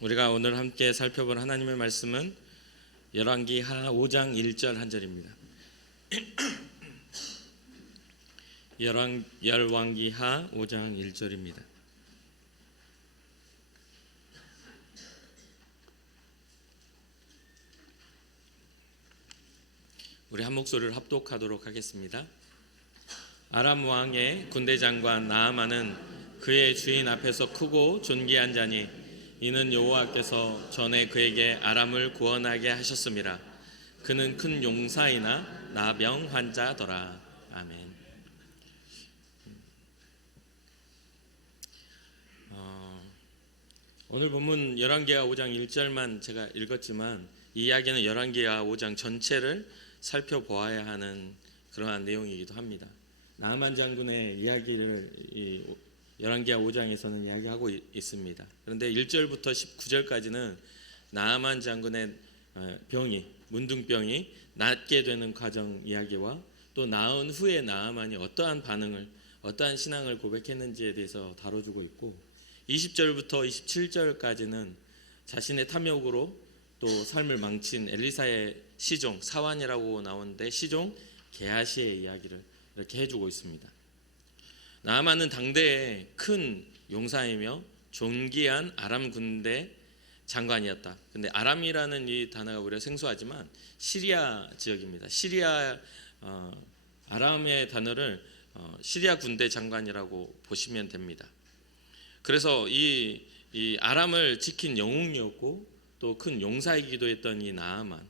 우리가 오늘 함께 살펴볼 하나님의 말씀은 열왕기하 5장 1절 한 절입니다. 열왕기하 5장 1절입니다. 우리 한 목소리를 합독하도록 하겠습니다. 아람 왕의 군대 장관 나아만은 그의 주인 앞에서 크고 존귀한 자니 이는 여호와께서 전에 그에게 아람을 구원하게 하셨음이라. 그는 큰 용사이나 나병 환자더라. 아멘. 오늘 본문 열왕기하 5장 1절만 제가 읽었지만 이 이야기는 열왕기하 5장 전체를 살펴보아야 하는 그러한 내용이기도 합니다. 나아만 장군의 이야기를 열왕기하 5장에서는 이야기하고 있습니다. 그런데 1절부터 19절까지는 나아만 장군의 문둥병이 낫게 되는 과정 이야기와 또 나은 후에 나아만이 어떠한 반응을, 어떠한 신앙을 고백했는지에 대해서 다뤄주고 있고, 20절부터 27절까지는 자신의 탐욕으로 또 삶을 망친 엘리사의 시종, 사환이라고 나오는데 시종 게하시의 이야기를 이렇게 해주고 있습니다. 나아만은 당대의 큰 용사이며 존귀한 아람 군대 장관이었다. 근데 아람이라는 이 단어가 우리가 생소하지만 시리아 지역입니다. 아람의 단어를 시리아 군대 장관이라고 보시면 됩니다. 그래서 이 아람을 지킨 영웅이었고 또 큰 용사이기도 했던 이 나아만,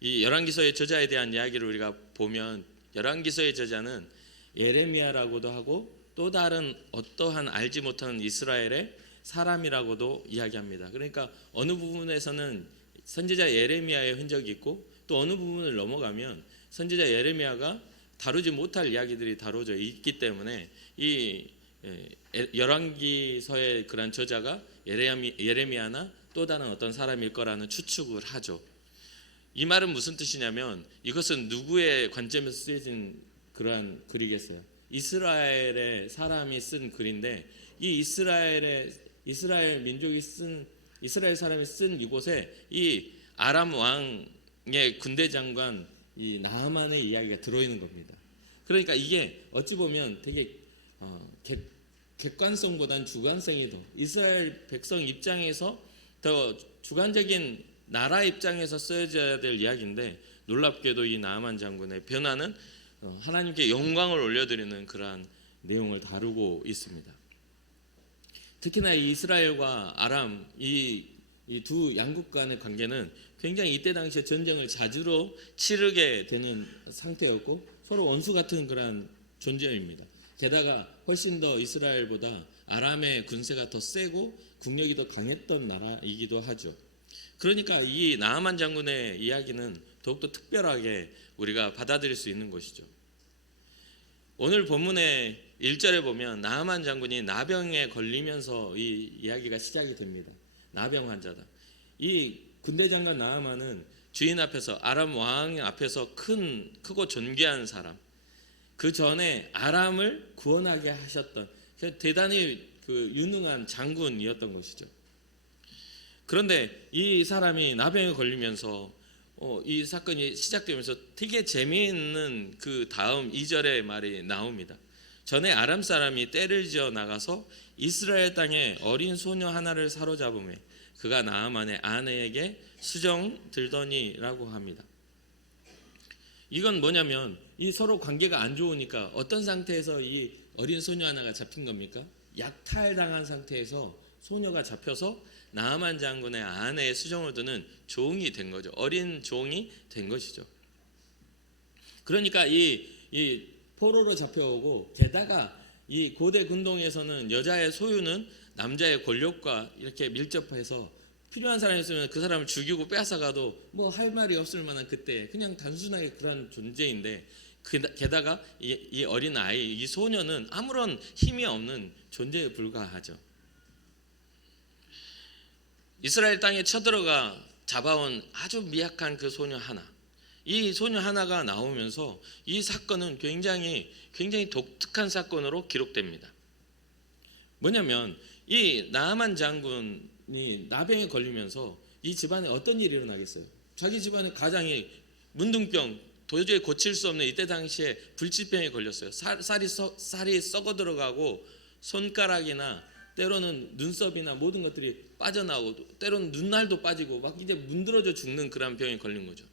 이 열왕기서의 저자에 대한 이야기를 우리가 보면 열왕기서의 저자는 예레미야라고도 하고 또 다른 어떠한 알지 못하는 이스라엘의 사람이라고도 이야기합니다. 그러니까 어느 부분에서는 선지자 예레미야의 흔적이 있고 또 어느 부분을 넘어가면 선지자 예레미야가 다루지 못할 이야기들이 다뤄져 있기 때문에 이 열왕기서의 그런 저자가 예레미야나 또 다른 어떤 사람일 거라는 추측을 하죠. 이 말은 무슨 뜻이냐면 이것은 누구의 관점에서 쓰여진 그러한 글이겠어요? 이스라엘의 사람이 쓴 글인데 이 이스라엘 민족이 쓴, 이스라엘 사람이 쓴 이곳에 이 아람 왕의 군대 장관 이 나아만의 이야기가 들어있는 겁니다. 그러니까 이게 어찌 보면 되게 객관성보다는 주관성이 더, 이스라엘 백성 입장에서 더 주관적인 나라 입장에서 써져야 될 이야기인데, 놀랍게도 이 나아만 장군의 변화는 하나님께 영광을 올려드리는 그러한 내용을 다루고 있습니다. 특히나 이 이스라엘과 아람 이 두 양국 간의 관계는 굉장히 이때 당시에 전쟁을 자주로 치르게 되는 상태였고 서로 원수 같은 그러한 존재입니다. 게다가 훨씬 더 이스라엘보다 아람의 군세가 더 세고 국력이 더 강했던 나라이기도 하죠. 그러니까 이 나아만 장군의 이야기는 더욱더 특별하게 우리가 받아들일 수 있는 것이죠. 오늘 본문의 1절에 보면 나아만 장군이 나병에 걸리면서 이 이야기가 시작이 됩니다. 나병 환자다. 이 군대 장관 나아만은 주인 앞에서, 아람 왕 앞에서 크고 존귀한 사람, 그 전에 아람을 구원하게 하셨던 대단히 유능한 장군이었던 것이죠. 그런데 이 사람이 나병에 걸리면서 이 사건이 시작되면서 되게 재미있는 그 다음 2절의 말이 나옵니다. 전에 아람 사람이 떼를 지어 나가서 이스라엘 땅에 어린 소녀 하나를 사로잡음에 그가 나아만의 아내에게 수정 들더니라고 합니다. 이건 뭐냐면 이 서로 관계가 안 좋으니까 어떤 상태에서 이 어린 소녀 하나가 잡힌 겁니까? 약탈당한 상태에서 소녀가 잡혀서 나아만 장군의 아내의 수정을 두는 종이 된 거죠. 어린 종이 된 것이죠. 그러니까 이 포로로 잡혀오고, 게다가 이 고대 군동에서는 여자의 소유는 남자의 권력과 이렇게 밀접해서 필요한 사람이 있으면 그 사람을 죽이고 빼앗아가도 뭐 할 말이 없을 만한, 그때 그냥 단순하게 그런 존재인데, 게다가 이 어린 아이, 이 소녀는 아무런 힘이 없는 존재에 불과하죠. 이스라엘 땅에 쳐들어가 잡아온 아주 미약한 그 소녀 하나, 이 소녀 하나가 나오면서 이 사건은 굉장히 독특한 사건으로 기록됩니다. 뭐냐면 이 나아만 장군 나병에 걸리면서 이 집안에 어떤 일이 일어나겠어요? 자기 집안의 가장이 문둥병, 도저히 고칠 수 없는 이때 당시에 불치병에 걸렸어요. 살이 썩어 들어가고 손가락이나 때로는 눈썹이나 모든 것들이 빠져나오고 때로는 눈알도 빠지고 막 이제 문드러져 죽는 그런 병에 걸린 거죠.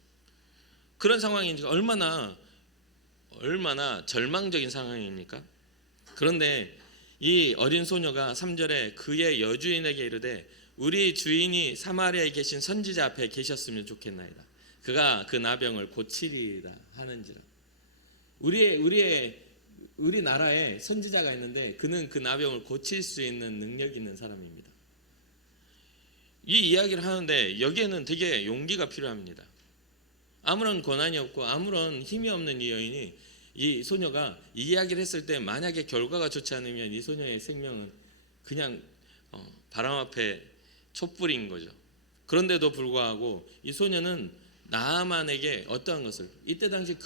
그런 상황이니까 얼마나 절망적인 상황입니까? 그런데 이 어린 소녀가 3절에 그의 여주인에게 이르되 우리 주인이 사마리아에 계신 선지자 앞에 계셨으면 좋겠나이다. 그가 그 나병을 고치리라 하는지라. 우리 나라에 선지자가 있는데 그는 그 나병을 고칠 수 있는 능력 있는 사람입니다. 이 이야기를 하는데 여기에는 되게 용기가 필요합니다. 아무런 권한이 없고 아무런 힘이 없는 이 여인이 이 소녀가 이 이야기를 했을 때 만약에 결과가 좋지 않으면 이 소녀의 생명은 그냥 바람 앞에 촛불인 거죠. 그런데도 불구하고 이 소녀는 나아만에게 어떠한 것을 이때 당시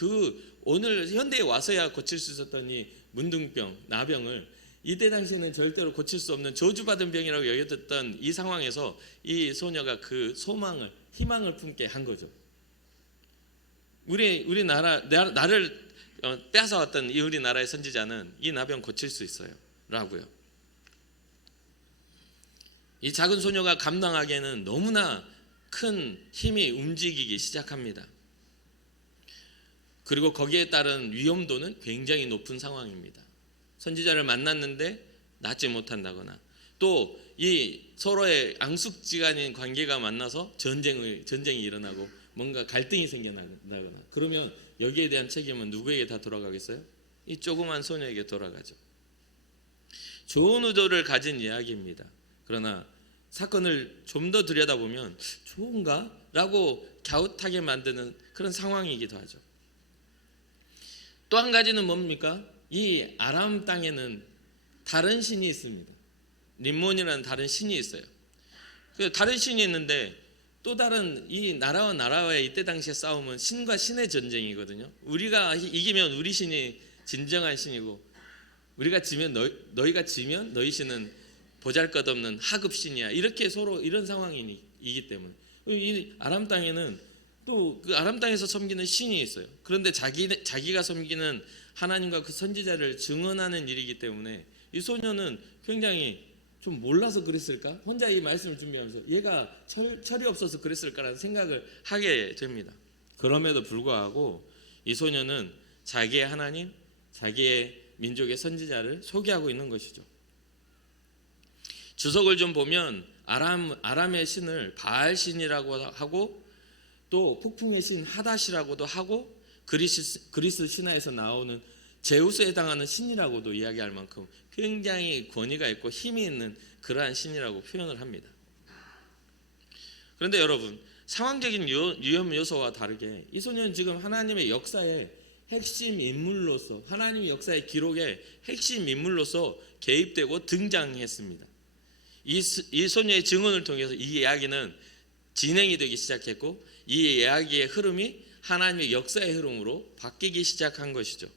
오늘 현대에 와서야 고칠 수 있었던 이 문둥병, 나병을 이때 당시에는 절대로 고칠 수 없는 저주받은 병이라고 여겼던 이 상황에서 이 소녀가 그 소망을, 희망을 품게 한 거죠. 우리 나를 뺏어왔던 이 우리나라의 선지자는 이 나병 고칠 수 있어요 라고요. 이 작은 소녀가 감당하기에는 너무나 큰 힘이 움직이기 시작합니다. 그리고 거기에 따른 위험도는 굉장히 높은 상황입니다. 선지자를 만났는데 낫지 못한다거나 또 이 서로의 앙숙지간인 관계가 만나서 전쟁이 일어나고 뭔가 갈등이 생겨나거나 그러면 여기에 대한 책임은 누구에게 다 돌아가겠어요? 이 조그만 소녀에게 돌아가죠. 좋은 의도를 가진 이야기입니다. 그러나 사건을 좀 더 들여다보면 좋은가? 라고 갸웃하게 만드는 그런 상황이기도 하죠. 또 한 가지는 뭡니까? 이 아람 땅에는 다른 신이 있습니다. 림몬이라는 다른 신이 있어요. 다른 신이 있는데 또 다른 이 나라와 나라와의 이때 당시의 싸움은 신과 신의 전쟁이거든요. 우리가 이기면 우리 신이 진정한 신이고 우리가 지면 너희가 지면 너희 신은 보잘것없는 하급 신이야. 이렇게 서로 이런 상황이기 때문에 이 아람 땅에는 또 그 아람 땅에서 섬기는 신이 있어요. 그런데 자기가 섬기는 하나님과 그 선지자를 증언하는 일이기 때문에 이 소녀는 굉장히 좀 몰라서 그랬을까? 혼자 이 말씀을 준비하면서 얘가 철이 없어서 그랬을까라는 생각을 하게 됩니다. 그럼에도 불구하고 이 소녀는 자기의 하나님, 자기의 민족의 선지자를 소개하고 있는 것이죠. 주석을 좀 보면 아람의 신을 바알 신이라고 하고 또 폭풍의 신 하닷이라고도 하고 그리스 신화에서 나오는 제우스에 해당하는 신이라고도 이야기할 만큼 굉장히 권위가 있고 힘이 있는 그러한 신이라고 표현을 합니다. 그런데 여러분, 상황적인 위험 요소와 다르게 이 소녀는 지금 하나님의 역사의 핵심 인물로서, 하나님의 역사의 기록의 핵심 인물로서 개입되고 등장했습니다. 이 소녀의 증언을 통해서 이 이야기는 진행이 되기 시작했고 이 이야기의 흐름이 하나님의 역사의 흐름으로 바뀌기 시작한 것이죠.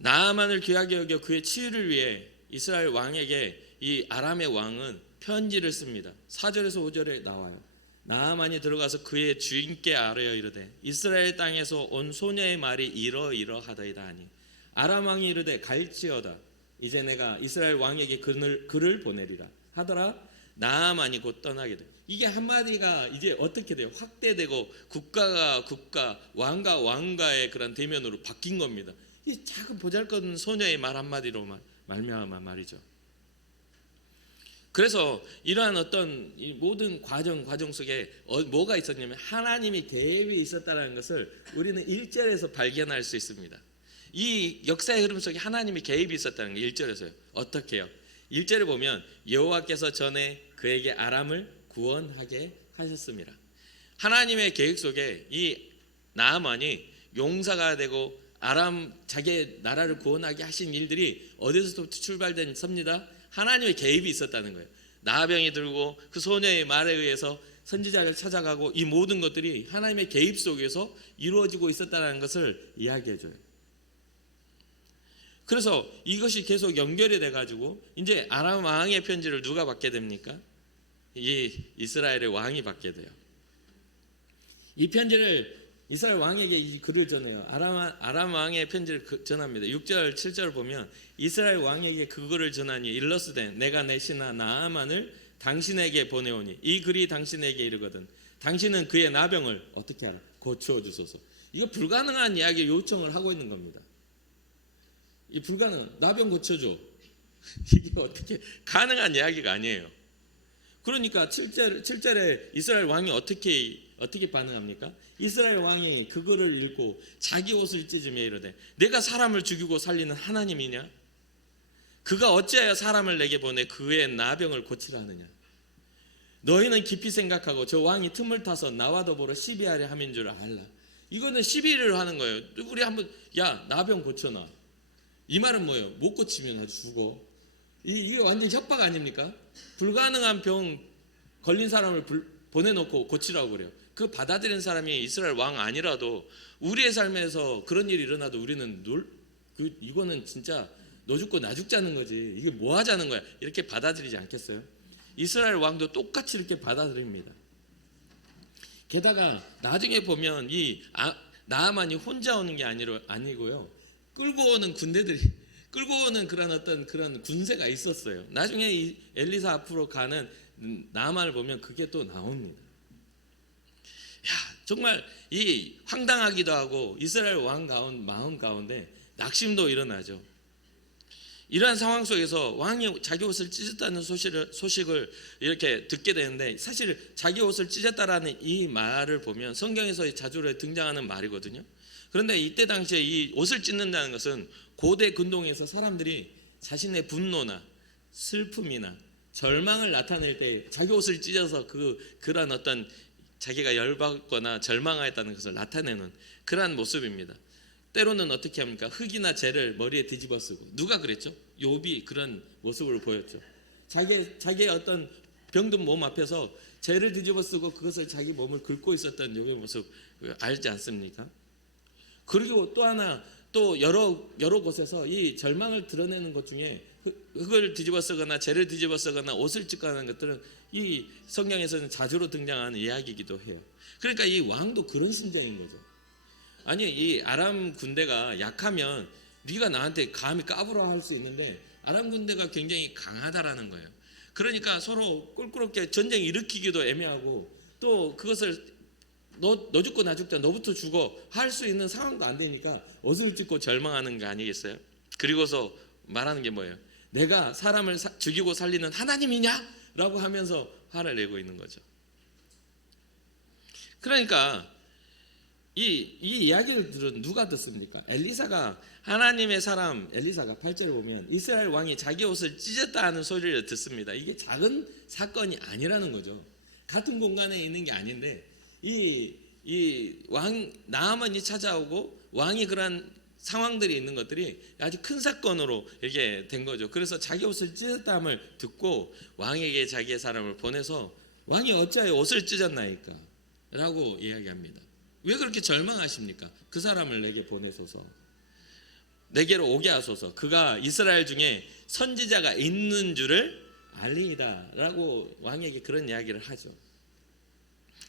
나아만을 귀하게 여겨 그의 치유를 위해 이스라엘 왕에게 이 아람의 왕은 편지를 씁니다. 4절에서 5절에 나와요. 나아만이 들어가서 그의 주인께 아뢰어 이르되 이스라엘 땅에서 온 소녀의 말이 이러이러하다이다 하니 아람 왕이 이르되 갈지어다. 이제 내가 이스라엘 왕에게 글을 보내리라 하더라. 나아만이 곧 떠나게 돼. 이게 한마디가 이제 어떻게 돼요? 확대되고 국가가 국가, 왕과 왕가의 그런 대면으로 바뀐 겁니다. 이 작은 보잘것없는 소녀의 말 한마디로 말미암아 말이죠. 그래서 이러한 어떤 이 모든 과정 속에 뭐가 있었냐면 하나님이 개입이 있었다는 것을 우리는 1절에서 발견할 수 있습니다. 이 역사의 흐름 속에 하나님의 개입이 있었다는 게 1절에서요. 어떻게 해요? 1절에 보면 여호와께서 전에 그에게 아람을 구원하게 하셨습니다. 하나님의 계획 속에 이 나아만이 용사가 되고 아람 자기의 나라를 구원하게 하신 일들이 어디서부터 출발된 섭니다. 하나님의 개입이 있었다는 거예요. 나병이 들고 그 소녀의 말에 의해서 선지자를 찾아가고 이 모든 것들이 하나님의 개입 속에서 이루어지고 있었다는 것을 이야기해줘요. 그래서 이것이 계속 연결이 돼가지고 이제 아람 왕의 편지를 누가 받게 됩니까? 이 이스라엘의 왕이 받게 돼요. 이 편지를 이스라엘 왕에게 이 글을 전해요. 아람 왕의 편지를 전합니다. 6절 7절 보면 이스라엘 왕에게 그거를 전하니 일러스되 내가 내 신하 나아만을 당신에게 보내오니 이 글이 당신에게 이르거든 당신은 그의 나병을 어떻게 하라? 고쳐 주소서. 이거 불가능한 이야기 요청을 하고 있는 겁니다. 이 불가능한 나병 고쳐줘. 이게 어떻게 가능한 이야기가 아니에요. 그러니까 7절에 이스라엘 왕이 어떻게 반응합니까? 이스라엘 왕이 그거를 읽고 자기 옷을 찢으며 이르되 내가 사람을 죽이고 살리는 하나님이냐? 그가 어찌하여 사람을 내게 보내 그의 나병을 고치라 하느냐? 너희는 깊이 생각하고 저 왕이 틈을 타서 나와 더불어 시비하려 함인 줄 알라. 이거는 시비를 하는 거예요. 우리 한번 야 나병 고쳐놔. 이 말은 뭐예요? 못 고치면 아주 죽어. 이게 완전 협박 아닙니까? 불가능한 병 걸린 사람을 보내놓고 고치라고 그래요. 그 받아들이는 사람이 이스라엘 왕 아니라도 우리의 삶에서 그런 일이 일어나도 우리는 이거는 진짜 너 죽고 나 죽자는 거지. 이게 뭐 하자는 거야. 이렇게 받아들이지 않겠어요? 이스라엘 왕도 똑같이 이렇게 받아들입니다. 게다가 나중에 보면 이 나아만이 혼자 오는 게 아니고요. 끌고 오는 그런 군세가 있었어요. 나중에 이 엘리사 앞으로 가는 나아만을 보면 그게 또 나옵니다. 야, 정말 이 황당하기도 하고 이스라엘 왕 마음 가운데 낙심도 일어나죠. 이러한 상황 속에서 왕이 자기 옷을 찢었다는 소식을 이렇게 듣게 되는데 사실 자기 옷을 찢었다라는 이 말을 보면 성경에서 자주 등장하는 말이거든요. 그런데 이때 당시에 이 옷을 찢는다는 것은 고대 근동에서 사람들이 자신의 분노나 슬픔이나 절망을 나타낼 때 자기 옷을 찢어서 그런 어떤 자기가 열받거나 절망하였다는 것을 나타내는 그러한 모습입니다. 때로는 어떻게 합니까? 흙이나 재를 머리에 뒤집어 쓰고. 누가 그랬죠? 욥이 그런 모습을 보였죠. 자기의 어떤 병든 몸 앞에서 재를 뒤집어 쓰고 그것을 자기 몸을 긁고 있었던 욥의 모습 알지 않습니까? 그리고 또 하나 또 여러 곳에서 이 절망을 드러내는 것 중에 흙을 뒤집어 쓰거나 재를 뒤집어 쓰거나 옷을 찢거나 하는 것들은 이 성경에서는 자주로 등장하는 이야기이기도 해요. 그러니까 이 왕도 그런 심정인 거죠. 아니 이 아람 군대가 약하면 네가 나한테 감히 까불어 할 수 있는데 아람 군대가 굉장히 강하다라는 거예요. 그러니까 서로 꿀꿀하게 전쟁 일으키기도 애매하고 또 그것을 너 죽고 나 죽자 너부터 죽어 할 수 있는 상황도 안 되니까 옷을 찢고 절망하는 거 아니겠어요? 그리고서 말하는 게 뭐예요? 내가 사람을 죽이고 살리는 하나님이냐? 라고 하면서 화를 내고 있는 거죠. 그러니까 이 이야기를 들은 누가 듣습니까? 엘리사가 하나님의 사람 엘리사가 8절에 보면 이스라엘 왕이 자기 옷을 찢었다 하는 소리를 듣습니다. 이게 작은 사건이 아니라는 거죠. 같은 공간에 있는 게 아닌데 이 왕 나아만이 찾아오고 왕이 그런 상황들이 있는 것들이 아주 큰 사건으로 이렇게 된 거죠. 그래서 자기 옷을 찢었다함을 듣고 왕에게 자기의 사람을 보내서 왕이 어찌하여 옷을 찢었나이까? 라고 이야기합니다. 왜 그렇게 절망하십니까? 그 사람을 내게 보내소서. 내게로 오게 하소서. 그가 이스라엘 중에 선지자가 있는 줄을 알리이다. 라고 왕에게 그런 이야기를 하죠.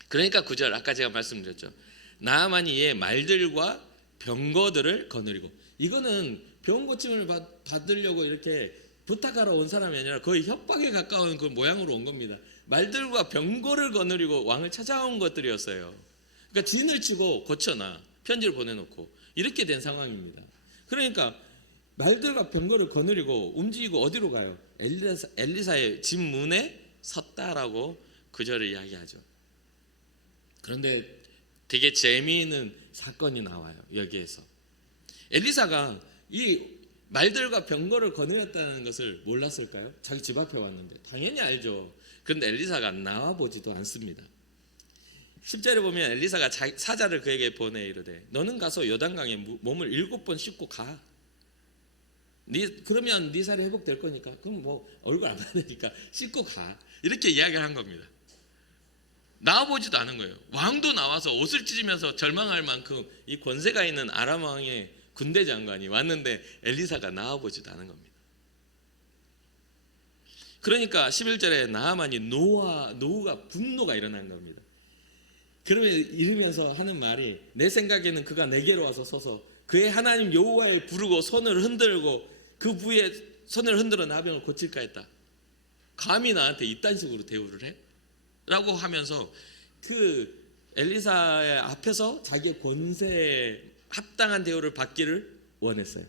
그러니까 9절 아까 제가 말씀드렸죠. 나아만이 이의 말들과 병거들을 거느리고 이거는 병 고침을 받으려고 이렇게 부탁하러 온 사람이 아니라 거의 협박에 가까운 그 모양으로 온 겁니다. 말들과 병거를 거느리고 왕을 찾아온 것들이었어요. 그러니까 진을 치고 고쳐놔 편지를 보내놓고 이렇게 된 상황입니다. 그러니까 말들과 병거를 거느리고 움직이고 어디로 가요? 엘리사의 집 문에 섰다라고 그절을 이야기하죠. 그런데 되게 재미있는 사건이 나와요. 여기에서 엘리사가 이 말들과 병거를 거느렸다는 것을 몰랐을까요? 자기 집 앞에 왔는데 당연히 알죠. 그런데 엘리사가 나와보지도 않습니다. 10절에 보면 엘리사가 사자를 그에게 보내 이르되 너는 가서 요단강에 몸을 7번 씻고 가. 그러면 네 살이 회복될 거니까 그럼 뭐 얼굴 안 받으니까 씻고 가. 이렇게 이야기를 한 겁니다. 나와보지도 않은 거예요. 왕도 나와서 옷을 찢으면서 절망할 만큼 이 권세가 있는 아람 왕의 군대 장관이 왔는데 엘리사가 나와보지도 않은 겁니다. 그러니까 11절에 나하만이 노후가 분노가 일어난 겁니다. 그러면 이러면서 하는 말이, 내 생각에는 그가 내게로 와서 서서 그의 하나님 여호와를 부르고 손을 흔들고 그 부에 손을 흔들어 나병을 고칠까 했다. 감히 나한테 이딴 식으로 대우를 해? 라고 하면서 그 엘리사의 앞에서 자기의 권세에 합당한 대우를 받기를 원했어요.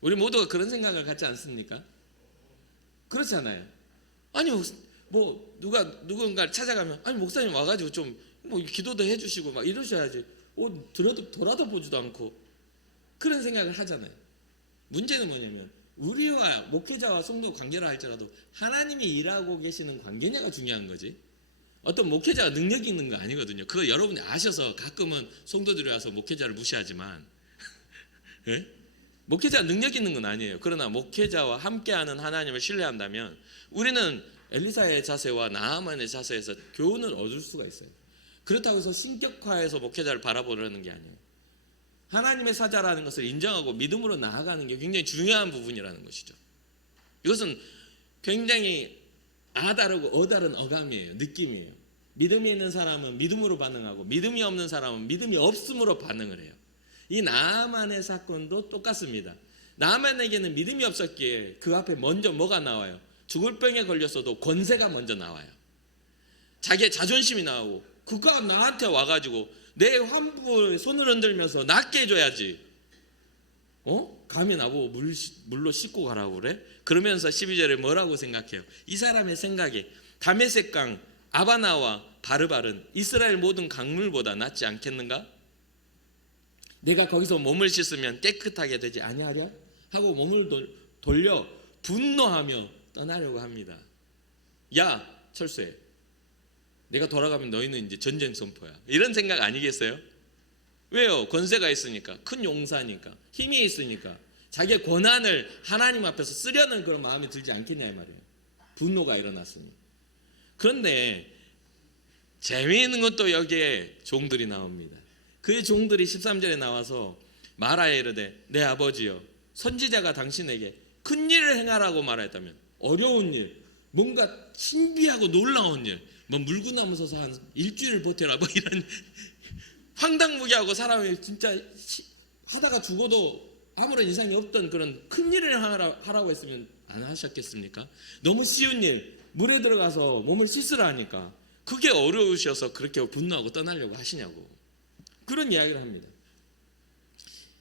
우리 모두가 그런 생각을 갖지 않습니까? 그렇잖아요. 아니 뭐 누군가를 찾아가면, 아니 목사님 와가지고 좀 뭐 기도도 해주시고 막 이러셔야지. 돌아도 보지도 않고 그런 생각을 하잖아요. 문제는 뭐냐면, 우리와 목회자와 성도 관계라 할지라도 하나님이 일하고 계시는 관계냐가 중요한 거지. 어떤 목회자가 능력이 있는 거 아니거든요. 그거 여러분이 아셔서 가끔은 성도들이 와서 목회자를 무시하지만 네? 목회자가 능력 있는 건 아니에요. 그러나 목회자와 함께하는 하나님을 신뢰한다면 우리는 엘리사의 자세와 나하만의 자세에서 교훈을 얻을 수가 있어요. 그렇다고 해서 신격화해서 목회자를 바라보려는 게 아니에요. 하나님의 사자라는 것을 인정하고 믿음으로 나아가는 게 굉장히 중요한 부분이라는 것이죠. 이것은 굉장히 아다르고 어다른 어감이에요. 느낌이에요. 믿음이 있는 사람은 믿음으로 반응하고 믿음이 없는 사람은 믿음이 없음으로 반응을 해요. 이 나하만의 사건도 똑같습니다. 나하만에게는 믿음이 없었기에 그 앞에 먼저 뭐가 나와요? 죽을 병에 걸렸어도 권세가 먼저 나와요. 자기의 자존심이 나오고, 그가 나한테 와가지고 내 환부에 손을 흔들면서 낫게 해줘야지. 감히 나보고 물로 씻고 가라고 그래? 그러면서 12절에 뭐라고 생각해요? 이 사람의 생각에 다메섹강, 아바나와 바르발은 이스라엘 모든 강물보다 낫지 않겠는가? 내가 거기서 몸을 씻으면 깨끗하게 되지 아니하랴? 하고 몸을 돌려 분노하며 떠나려고 합니다. 야, 철수해. 내가 돌아가면 너희는 이제 전쟁 선포야. 이런 생각 아니겠어요? 왜요? 권세가 있으니까, 큰 용사니까, 힘이 있으니까, 자기의 권한을 하나님 앞에서 쓰려는 그런 마음이 들지 않겠냐 이 말이에요. 분노가 일어났으니. 그런데 재미있는 것도 여기에 종들이 나옵니다. 그 종들이 13절에 나와서 말하여 이르되, 내 아버지여, 선지자가 당신에게 큰 일을 행하라고 말하였다면, 어려운 일, 뭔가 신비하고 놀라운 일, 뭐 물구나무 서서 한 일주일을 버텨라, 뭐 이런 황당무계하고 사람이 진짜 하다가 죽어도 아무런 이상이 없던 그런 큰 일을 하라고 했으면 안 하셨겠습니까? 너무 쉬운 일, 물에 들어가서 몸을 씻으라 하니까 그게 어려우셔서 그렇게 분노하고 떠나려고 하시냐고, 그런 이야기를 합니다.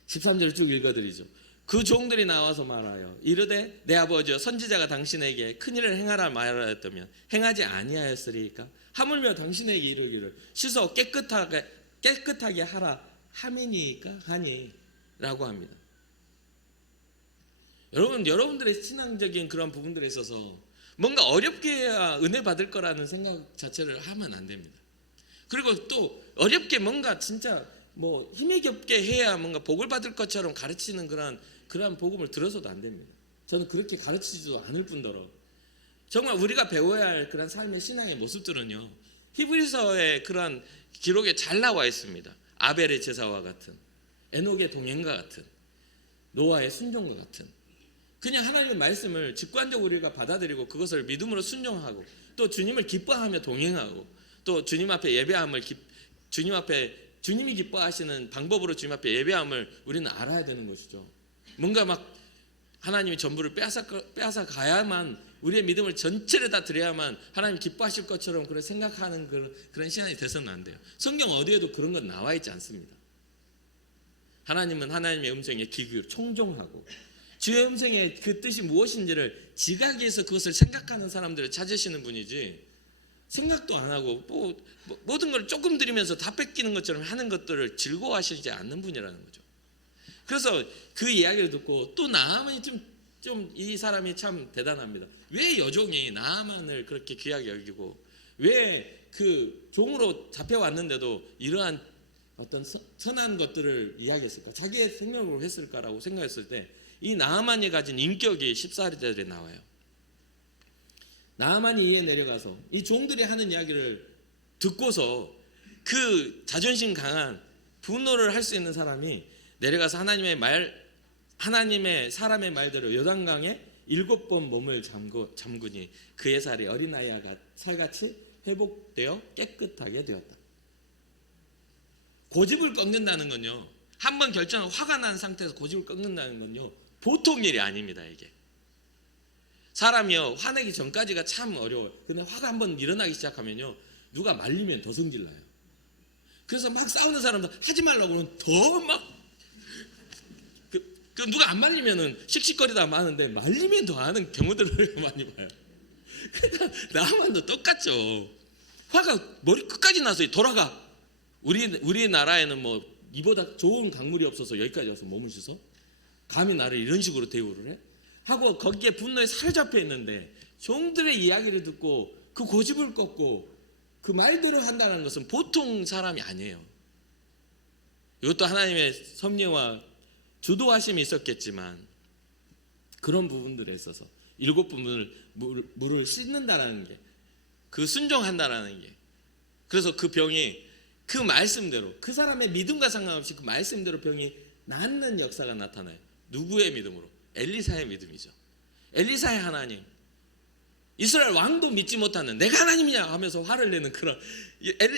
13절을 쭉 읽어드리죠. 그 종들이 나와서 말하여 이르되, 내 아버지여, 선지자가 당신에게 큰일을 행하라 말하였다면 행하지 아니하였으리까? 하물며 당신에게 이르기를 씻어 깨끗하게 하라 함이니까 하니? 라고 합니다. 여러분들의 신앙적인 그런 부분들에 있어서 뭔가 어렵게 해야 은혜 받을 거라는 생각 자체를 하면 안 됩니다. 그리고 또 어렵게 뭔가 진짜 뭐 힘이 겹게 해야 뭔가 복을 받을 것처럼 가르치는 그러한 복음을 들어서도 안 됩니다. 저는 그렇게 가르치지도 않을 뿐더러 정말 우리가 배워야 할 그런 삶의 신앙의 모습들은요, 히브리서의 그런 기록에 잘 나와 있습니다. 아벨의 제사와 같은, 에녹의 동행과 같은, 노아의 순종과 같은, 그냥 하나님의 말씀을 직관적으로 우리가 받아들이고 그것을 믿음으로 순종하고 또 주님을 기뻐하며 동행하고 또 주님 앞에 예배함을 주님이 기뻐하시는 방법으로 주님 앞에 예배함을 우리는 알아야 되는 것이죠. 뭔가 막 하나님이 전부를 빼앗아 가야만, 우리의 믿음을 전체를 다 드려야만 하나님 기뻐하실 것처럼 그런 생각하는 그런 시간이 돼서는 안 돼요. 성경 어디에도 그런 건 나와 있지 않습니다. 하나님은 하나님의 음성에 귀 기울여 청종하고 주의 음성의 그 뜻이 무엇인지를 지각해서 그것을 생각하는 사람들을 찾으시는 분이지, 생각도 안 하고 모든 걸 조금 드리면서 다 뺏기는 것처럼 하는 것들을 즐거워하시지 않는 분이라는 거죠. 그래서 그 이야기를 듣고 또 나하만이 좀 이 사람이 참 대단합니다. 왜 여종이 나하만을 그렇게 귀하게 여기고 왜 그 종으로 잡혀왔는데도 이러한 어떤 선한 것들을 이야기했을까, 자기의 생명으로 했을까라고 생각했을 때 이 나하만이 가진 인격이 14절에 나와요. 나하만이 이에 내려가서 이 종들이 하는 이야기를 듣고서 그 자존심 강한 분노를 할 수 있는 사람이 내려가서 하나님의 사람의 말대로 요단강에 7번 몸을 잠그니 그의 살이 어린아이가 살같이 회복되어 깨끗하게 되었다. 고집을 꺾는다는 건요, 한번 결정을 화가 난 상태에서 고집을 꺾는다는 건요 보통 일이 아닙니다. 이게 사람이요 화내기 전까지가 참 어려워요. 근데 화가 한번 일어나기 시작하면요 누가 말리면 더 성질나요. 그래서 막 싸우는 사람도 하지 말라고는 더 막 누가 안 말리면은 씩씩거리다 마는데 말리면 더 하는 경우들을 많이 봐요. 그러니까 나만도 똑같죠. 화가 머리 끝까지 나서 돌아가. 우리나라에는 뭐 이보다 좋은 강물이 없어서 여기까지 와서 몸을 씻어? 감히 나를 이런 식으로 대우를 해? 하고 거기에 분노에 사로잡혀 있는데 종들의 이야기를 듣고 그 고집을 꺾고 그 말대로 한다는 것은 보통 사람이 아니에요. 이것도 하나님의 섭리와 주도하심이 있었겠지만 그런 부분들에 있어서 7번 물을 씻는다라는 게, 그 순종한다라는 게, 그래서 그 병이 그 말씀대로 그 사람의 믿음과 상관없이 그 말씀대로 병이 낫는 역사가 나타나요. 누구의 믿음으로? 엘리사의 믿음이죠. 엘리사의 하나님, 이스라엘 왕도 믿지 못하는, 내가 하나님이냐 하면서 화를 내는 그런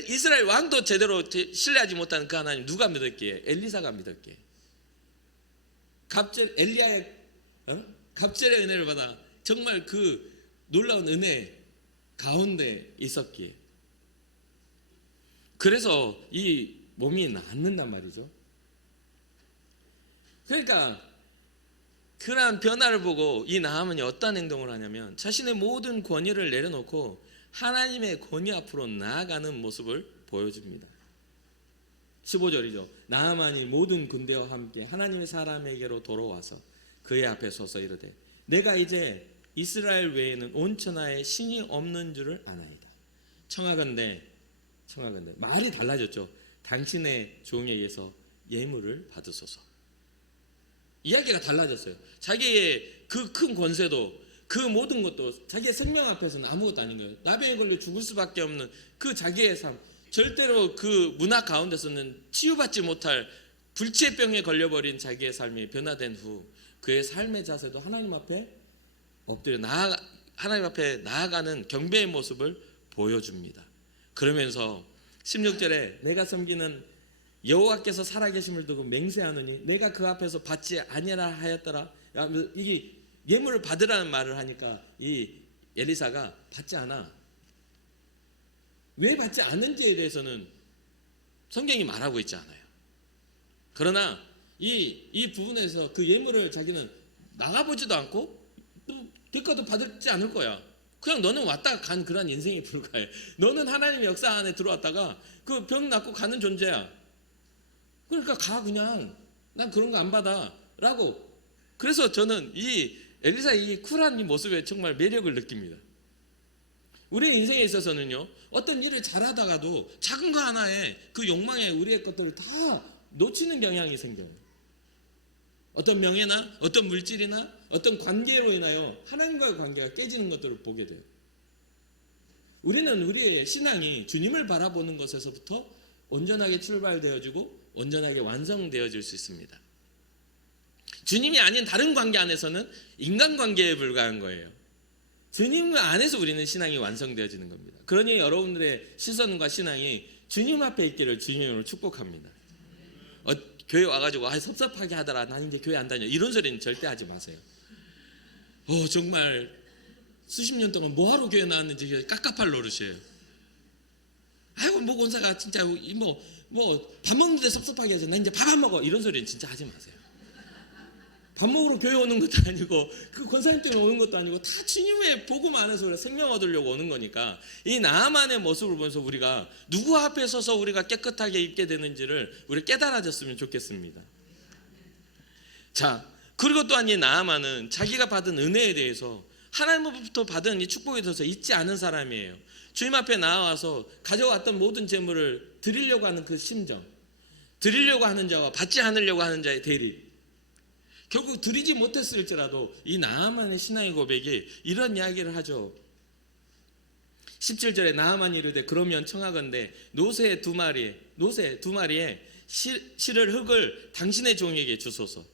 이스라엘 왕도 제대로 신뢰하지 못하는 그 하나님 누가 믿었기에? 엘리사가 믿었기에. 갑절의 은혜를 받아 정말 그 놀라운 은혜 가운데 있었기에, 그래서 이 몸이 낫는단 말이죠. 그러니까 그러한 변화를 보고 이 나아만이 어떤 행동을 하냐면 자신의 모든 권위를 내려놓고 하나님의 권위 앞으로 나아가는 모습을 보여줍니다. 15절이죠. 나아만이 모든 군대와 함께 하나님의 사람에게로 돌아와서 그의 앞에 서서 이르되 내가 이제 이스라엘 외에는 온 천하에 신이 없는 줄을 아나이다. 청하건대 말이 달라졌죠. 당신의 종에게서 예물을 받으소서. 이야기가 달라졌어요. 자기의 그 큰 권세도 그 모든 것도 자기의 생명 앞에서는 아무것도 아닌 거예요. 나병에 걸려 죽을 수밖에 없는 그 자기의 삶, 절대로 그 문화 가운데서는 치유받지 못할 불치병에 걸려버린 자기의 삶이 변화된 후 그의 삶의 자세도 하나님 앞에 엎드려 하나님 앞에 나아가는 경배의 모습을 보여줍니다. 그러면서 16절에 내가 섬기는 여호와께서 살아계심을 두고 맹세하노니 내가 그 앞에서 받지 아니라 하였더라. 이게 예물을 받으라는 말을 하니까 이 엘리사가 받지 않아. 왜 받지 않는지에 대해서는 성경이 말하고 있지 않아요. 그러나 이 부분에서 그 예물을 자기는 나가보지도 않고 또 대가도 받지 않을 거야. 그냥 너는 왔다 간 그런 인생에 불과해. 너는 하나님의 역사 안에 들어왔다가 그 병 낫고 가는 존재야. 그러니까 가, 그냥 난 그런 거 안 받아 라고. 그래서 저는 이 엘리사의 이 쿨한 이 모습에 정말 매력을 느낍니다. 우리의 인생에 있어서는요, 어떤 일을 잘하다가도 작은 거 하나에 그 욕망에 우리의 것들을 다 놓치는 경향이 생겨요. 어떤 명예나 어떤 물질이나 어떤 관계로 인하여 하나님과의 관계가 깨지는 것들을 보게 돼요. 우리는 우리의 신앙이 주님을 바라보는 것에서부터 온전하게 출발되어지고 온전하게 완성되어질 수 있습니다. 주님이 아닌 다른 관계 안에서는 인간관계에 불과한 거예요. 주님 안에서 우리는 신앙이 완성되어지는 겁니다. 그러니 여러분들의 시선과 신앙이 주님 앞에 있기를 주님으로 축복합니다. 교회 와가지고 섭섭하게 하더라, 난 이제 교회 안 다녀, 이런 소리는 절대 하지 마세요. 정말 수십 년 동안 뭐하러 교회 나왔는지 깝깝할 노릇이에요. 아이고 뭐 권사가 진짜 뭐 밥 먹는데 섭섭하게 하지, 나 이제 밥 안 먹어, 이런 소리는 진짜 하지 마세요. 밥 먹으러 교회 오는 것도 아니고 그 권사님 때문에 오는 것도 아니고 다 주님의 복음 안에서 생명 얻으려고 오는 거니까 이 나아만의 모습을 보면서 우리가 누구 앞에 서서 우리가 깨끗하게 입게 되는지를 우리 깨달아졌으면 좋겠습니다. 자, 그리고 또한 이 나아만은 자기가 받은 은혜에 대해서 하나님으로부터 받은 이 축복에 대해서 잊지 않은 사람이에요. 주님 앞에 나와서 가져왔던 모든 재물을 드리려고 하는 그 심정, 드리려고 하는 자와 받지 않으려고 하는 자의 대립, 결국 드리지 못했을지라도 이 나아만의 신앙의 고백이 이런 이야기를 하죠. 17절에 나아만이 이르되 그러면 청하건대 노새 두 마리에 실을 흙을 당신의 종에게 주소서.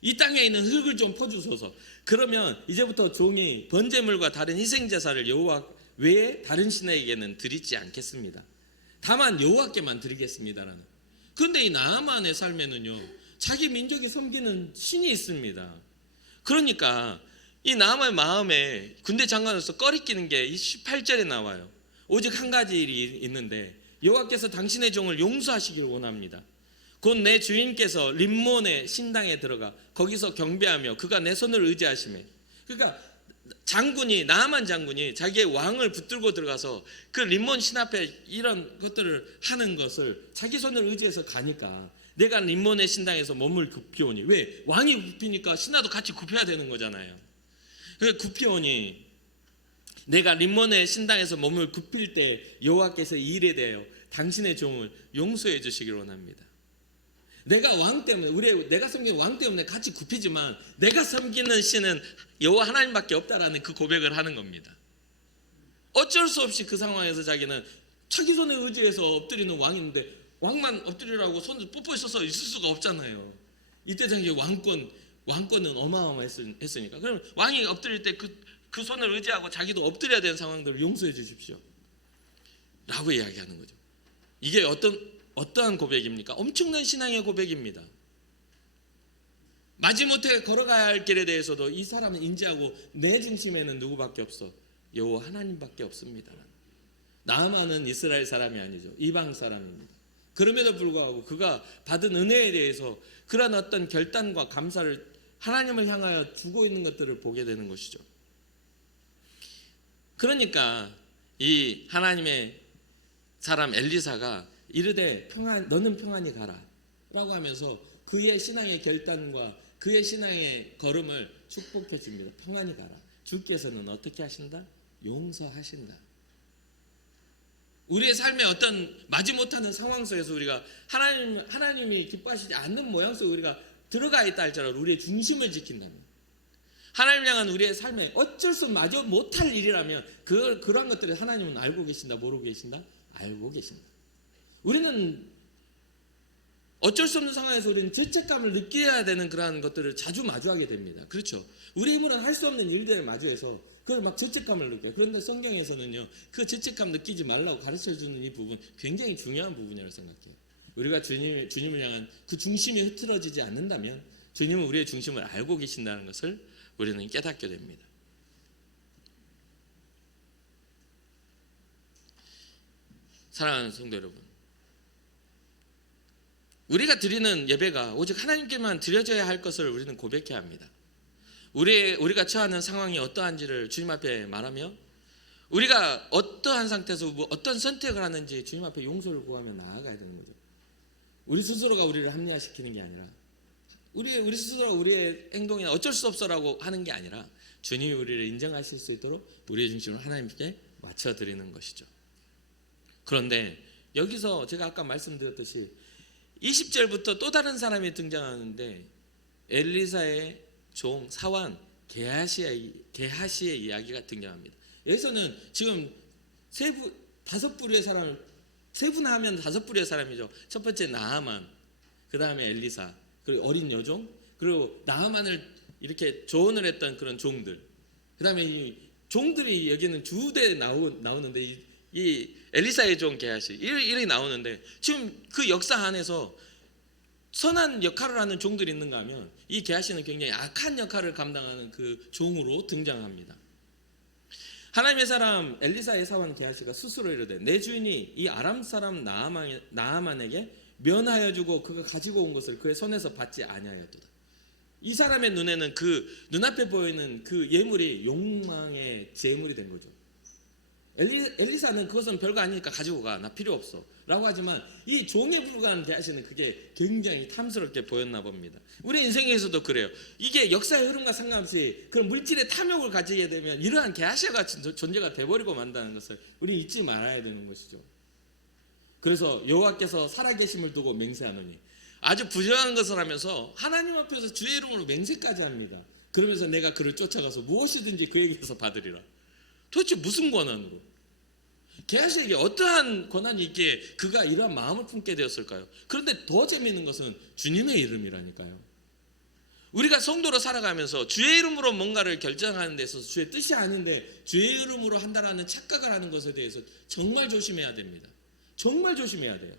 이 땅에 있는 흙을 좀 퍼주소서. 그러면 이제부터 종이 번제물과 다른 희생제사를 여호와 외에 다른 신에게는 드리지 않겠습니다. 다만 여호와께만 드리겠습니다라는. 그런데 이 나아만의 삶에는요, 자기 민족이 섬기는 신이 있습니다. 그러니까 이 나아만의 마음에 군대 장관으로서 꺼리끼는 게 이 18절에 나와요. 오직 한 가지 일이 있는데 여호와께서 당신의 종을 용서하시기를 원합니다. 곧 내 주인께서 림몬의 신당에 들어가 거기서 경배하며 그가 내 손을 의지하시매. 그러니까 나아만 장군이 자기의 왕을 붙들고 들어가서 그 림몬 신 앞에 이런 것들을 하는 것을 자기 손을 의지해서 가니까 내가 림몬의 신당에서 몸을 굽히오니. 왜? 왕이 굽히니까 신하도 같이 굽혀야 되는 거잖아요. 그래서 굽히오니 내가 림몬의 신당에서 몸을 굽힐 때 여호와께서 이 일에 대하여 당신의 종을 용서해 주시기를 원합니다. 내가 왕 때문에 내가 섬기는 왕 때문에 같이 굽히지만 내가 섬기는 신은 여호와 하나님밖에 없다라는 그 고백을 하는 겁니다. 어쩔 수 없이 그 상황에서 자기는 자기 손에 의지해서 엎드리는 왕인데 왕만 엎드리라고 손을 뻗고 있어서 있을 수가 없잖아요. 이때 당시 왕권은 어마어마했으니까. 그럼 왕이 엎드릴 때 그 손을 의지하고 자기도 엎드려야 되는 상황들을 용서해 주십시오 라고 이야기하는 거죠. 이게 어떠한 고백입니까? 엄청난 신앙의 고백입니다. 마지못해 걸어가야 할 길에 대해서도 이 사람은 인지하고 내 중심에는 누구밖에 없어? 여호와 하나님밖에 없습니다. 나아만은 이스라엘 사람이 아니죠. 이방 사람입니다. 그럼에도 불구하고 그가 받은 은혜에 대해서 그런 어떤 결단과 감사를 하나님을 향하여 주고 있는 것들을 보게 되는 것이죠. 그러니까 이 하나님의 사람 엘리사가 이르되 너는 평안히 가라 라고 하면서 그의 신앙의 결단과 그의 신앙의 걸음을 축복해 줍니다. 평안히 가라. 주께서는 어떻게 하신다? 용서하신다. 우리의 삶의 어떤 마지못하는 상황 속에서 우리가 하나님이 기뻐하시지 않는 모양 속에 우리가 들어가 있다 할지라도 우리의 중심을 지킨다면, 하나님 향한 우리의 삶에 어쩔 수 마저 못할 일이라면 그런 것들을 하나님은 알고 계신다, 모르고 계신다? 알고 계신다. 우리는 어쩔 수 없는 상황에서 우리는 죄책감을 느껴야 되는 그러한 것들을 자주 마주하게 됩니다. 그렇죠? 우리 힘으로는 할 수 없는 일들을 마주해서 그걸 막 죄책감을 느껴요. 그런데 성경에서는요, 그 죄책감 느끼지 말라고 가르쳐주는 이 부분 굉장히 중요한 부분이라고 생각해요. 우리가 주님을 향한 그 중심이 흐트러지지 않는다면 주님은 우리의 중심을 알고 계신다는 것을 우리는 깨닫게 됩니다. 사랑하는 성도 여러분, 우리가 드리는 예배가 오직 하나님께만 드려져야 할 것을 우리는 고백해야 합니다. 우리가 처하는 상황이 어떠한지를 주님 앞에 말하며 우리가 어떠한 상태에서 어떤 선택을 하는지 주님 앞에 용서를 구하며 나아가야 되는 거죠. 우리 스스로가 우리를 합리화시키는 게 아니라 우리 스스로가 우리의 행동에 어쩔 수 없어라고 하는 게 아니라 주님이 우리를 인정하실 수 있도록 우리의 중심을 하나님께 맞춰드리는 것이죠. 그런데 여기서 제가 아까 말씀드렸듯이 20절부터 또 다른 사람이 등장하는데 엘리사의 종 사환 게하시의 이야기가 등장합니다. 여기서는 지금 다섯 부류의 사람을 세분하면 다섯 부류의 사람이죠. 첫 번째 나아만, 그 다음에 엘리사, 그리고 어린 여종, 그리고 나아만을 이렇게 조언을 했던 그런 종들, 그 다음에 이 종들이 여기는 주대 나오는데 이 엘리사의 종 게하시 이렇게 나오는데 지금 그 역사 안에서 선한 역할을 하는 종들이 있는가 하면 이 게하시는 굉장히 악한 역할을 감당하는 그 종으로 등장합니다. 하나님의 사람 엘리사의 사원 게하시가 스스로 이르되 내 주인이 이 아람 사람 나아만에게 면하여 주고 그가 가지고 온 것을 그의 손에서 받지 아니하였도다. 이 사람의 눈에는 그 눈앞에 보이는 그 예물이 욕망의 제물이 된 거죠. 엘리사는 그것은 별거 아니니까 가지고 가, 나 필요 없어 라고 하지만 이 종에 불과한 게하시는 그게 굉장히 탐스럽게 보였나 봅니다. 우리 인생에서도 그래요. 이게 역사의 흐름과 상관없이 그런 물질의 탐욕을 가지게 되면 이러한 게하시 같은 존재가 돼버리고 만다는 것을 우리 잊지 말아야 되는 것이죠. 그래서 여호와께서 살아계심을 두고 맹세하노니, 아주 부정한 것을 하면서 하나님 앞에서 주의 이름으로 맹세까지 합니다. 그러면서 내가 그를 쫓아가서 무엇이든지 그에게서 받으리라. 도대체 무슨 권한으로? 게하시에게 어떠한 권한이 있기에 그가 이러한 마음을 품게 되었을까요? 그런데 더 재미있는 것은 주님의 이름이라니까요. 우리가 성도로 살아가면서 주의 이름으로 뭔가를 결정하는 데 있어서 주의 뜻이 아닌데 주의 이름으로 한다라는 착각을 하는 것에 대해서 정말 조심해야 됩니다. 정말 조심해야 돼요.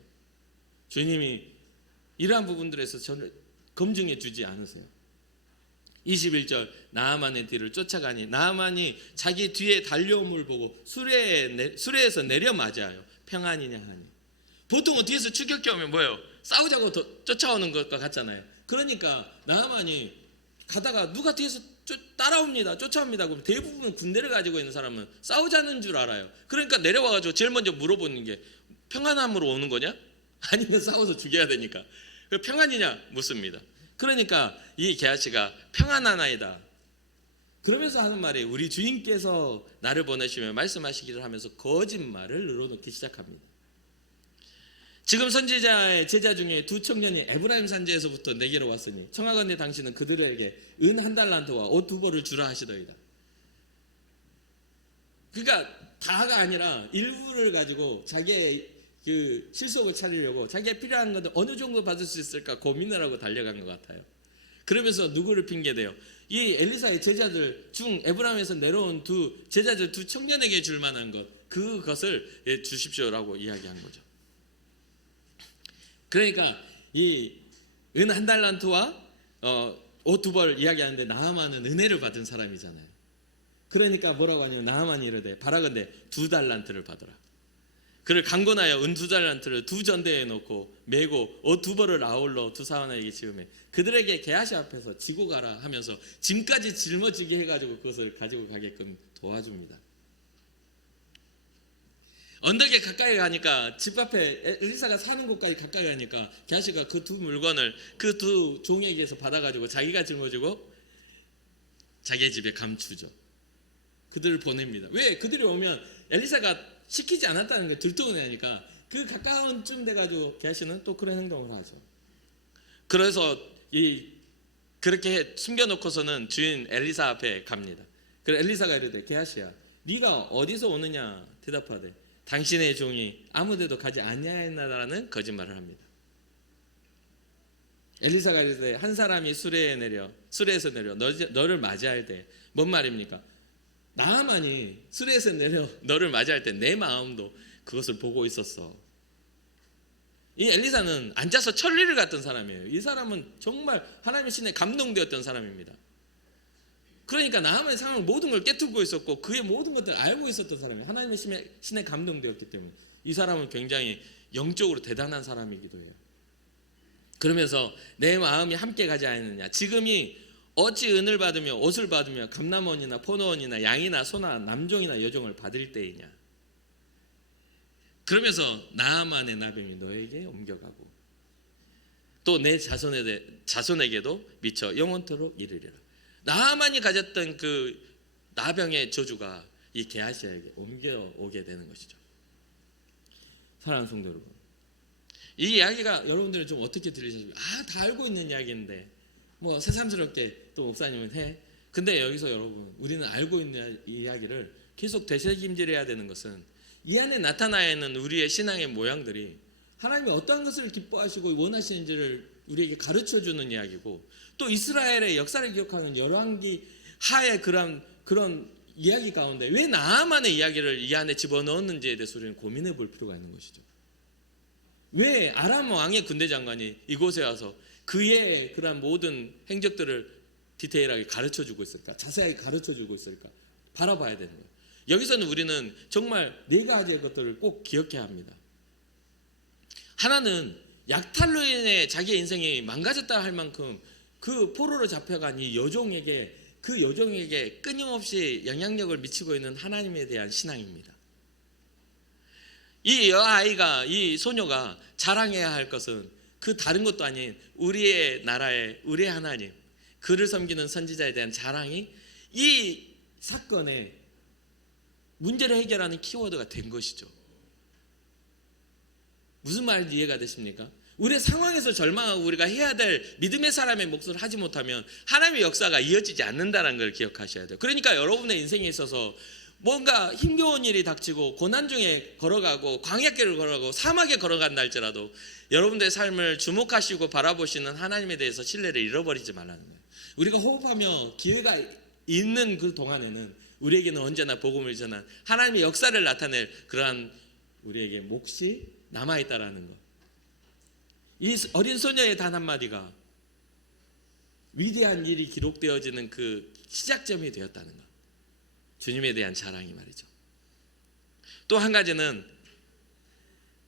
주님이 이러한 부분들에서 저를 검증해 주지 않으세요. 21절 나아만의 뒤를 쫓아가니 나아만이 자기 뒤에 달려옴을 보고 수레에서 내려 맞아요. 평안이냐 하니. 보통은 뒤에서 추격해 오면 뭐예요? 싸우자고 쫓아오는 것과 같잖아요. 그러니까 나아만이 가다가 누가 뒤에서 따라옵니다. 쫓아옵니다. 그럼 대부분 군대를 가지고 있는 사람은 싸우자는 줄 알아요. 그러니까 내려와가지고 제일 먼저 물어보는 게 평안함으로 오는 거냐? 아니면 싸워서 죽여야 되니까. 평안이냐 묻습니다. 그러니까 이 게하시가 평안하나이다. 그러면서 하는 말이 우리 주인께서 나를 보내시며 말씀하시기를 하면서 거짓말을 늘어놓기 시작합니다. 지금 선지자의 제자 중에 두 청년이 에브라임 산지에서부터 내게로 왔으니 청하건대 당신은 그들에게 은 1달란트와 옷 2벌을 주라 하시더이다. 그러니까 다가 아니라 일부를 가지고 자기의 그 실속을 차리려고 자기가 필요한 것을 어느 정도 받을 수 있을까 고민을 하고 달려간 것 같아요. 그러면서 누구를 핑계대요? 이 엘리사의 제자들 중 에브라임에서 내려온 두 제자들 두 청년에게 줄 만한 것 그것을 주십시오라고 이야기한 거죠. 그러니까 이 은 1달란트와 옷 2벌 이야기하는데 나아만은 은혜를 받은 사람이잖아요. 그러니까 뭐라고 하냐면 나아만이 이르되 바라건대 2달란트를 받으라. 그를 강권하여 은 2달란트를 두 전대에 놓고 메고 옷 2벌을 아울러 두 사원에게 지으매 그들에게 게하시 앞에서 지고 가라 하면서 짐까지 짊어지게 해가지고 그것을 가지고 가게끔 도와줍니다. 언덕에 가까이 가니까 집 앞에 엘리사가 사는 곳까지 가까이 가니까 게하시가 그 두 물건을 그 두 종에게서 받아가지고 자기가 짊어지고 자기의 집에 감추죠. 그들을 보냅니다. 왜? 그들이 오면 엘리사가 시키지 않았다는 게 들통나니까 그 가까운 쯤 돼가지고 게하시는 또 그런 행동을 하죠. 그래서 그렇게 숨겨놓고서는 주인 엘리사 앞에 갑니다. 그래서 엘리사가 이르되 게하시야 네가 어디서 오느냐 대답하되 당신의 종이 아무데도 가지 아니하였나라는 거짓말을 합니다. 엘리사가 이르되 한 사람이 수레에서 내려 너를 맞이할 때 뭔 말입니까? 나아만이 수레에서 내려 너를 맞이할 때 내 마음도 그것을 보고 있었어. 이 엘리사는 앉아서 천리를 갔던 사람이에요. 이 사람은 정말 하나님의 신에 감동되었던 사람입니다. 그러니까 나아만의 상황 모든 걸 깨뜨리고 있었고 그의 모든 것들을 알고 있었던 사람이에요. 하나님의 신에 감동되었기 때문에 이 사람은 굉장히 영적으로 대단한 사람이기도 해요. 그러면서 내 마음이 함께 가지 않느냐. 지금이 어찌 은을 받으며 옷을 받으며 감람원이나 포도원이나 양이나 소나 남종이나 여종을 받을 때이냐. 그러면서 나아만의 나병이 너에게 옮겨가고 또 내 자손에게도 미쳐 영원토록 이르리라. 나아만이 가졌던 그 나병의 저주가 이 게하시에게 옮겨오게 되는 것이죠. 사랑하는 성도 여러분, 이 이야기가 여러분들은 좀 어떻게 들리셨습니까? 다 알고 있는 이야기인데 뭐 새삼스럽게 또 목사님은 해. 근데 여기서 여러분 우리는 알고 있는 이야기를 계속 되새김질해야 되는 것은 이 안에 나타나 있는 우리의 신앙의 모양들이 하나님이 어떠한 것을 기뻐하시고 원하시는지를 우리에게 가르쳐주는 이야기고 또 이스라엘의 역사를 기억하는 열왕기 하의 그런 이야기 가운데 왜 나아만의 이야기를 이 안에 집어넣었는지에 대해서 우리는 고민해 볼 필요가 있는 것이죠. 왜 아람 왕의 군대 장관이 이곳에 와서 그의 그런 모든 행적들을 디테일하게 가르쳐주고 있을까? 자세하게 가르쳐주고 있을까? 바라봐야 되는 거예요. 여기서는 우리는 정말 4가지의 것들을 꼭 기억해야 합니다. 하나는 약탈로 인해 자기의 인생이 망가졌다 할 만큼 그 포로로 잡혀간 이 여종에게 그 여종에게 끊임없이 영향력을 미치고 있는 하나님에 대한 신앙입니다. 이 여아이가 이 소녀가 자랑해야 할 것은 그 다른 것도 아닌 우리의 나라의 우리의 하나님 그를 섬기는 선지자에 대한 자랑이 이 사건의 문제를 해결하는 키워드가 된 것이죠. 무슨 말인지 이해가 되십니까? 우리의 상황에서 절망하고 우리가 해야 될 믿음의 사람의 몫을 하지 못하면 하나님의 역사가 이어지지 않는다는 걸 기억하셔야 돼요. 그러니까 여러분의 인생에 있어서 뭔가 힘겨운 일이 닥치고 고난 중에 걸어가고 광야길을 걸어가고 사막에 걸어간다 할지라도 여러분들의 삶을 주목하시고 바라보시는 하나님에 대해서 신뢰를 잃어버리지 말라는 거예요. 우리가 호흡하며 기회가 있는 그 동안에는 우리에게는 언제나 복음을 전한 하나님의 역사를 나타낼 그러한 우리에게 몫이 남아있다라는 것. 이 어린 소녀의 단 한마디가 위대한 일이 기록되어지는 그 시작점이 되었다는 것. 주님에 대한 자랑이 말이죠. 또 한 가지는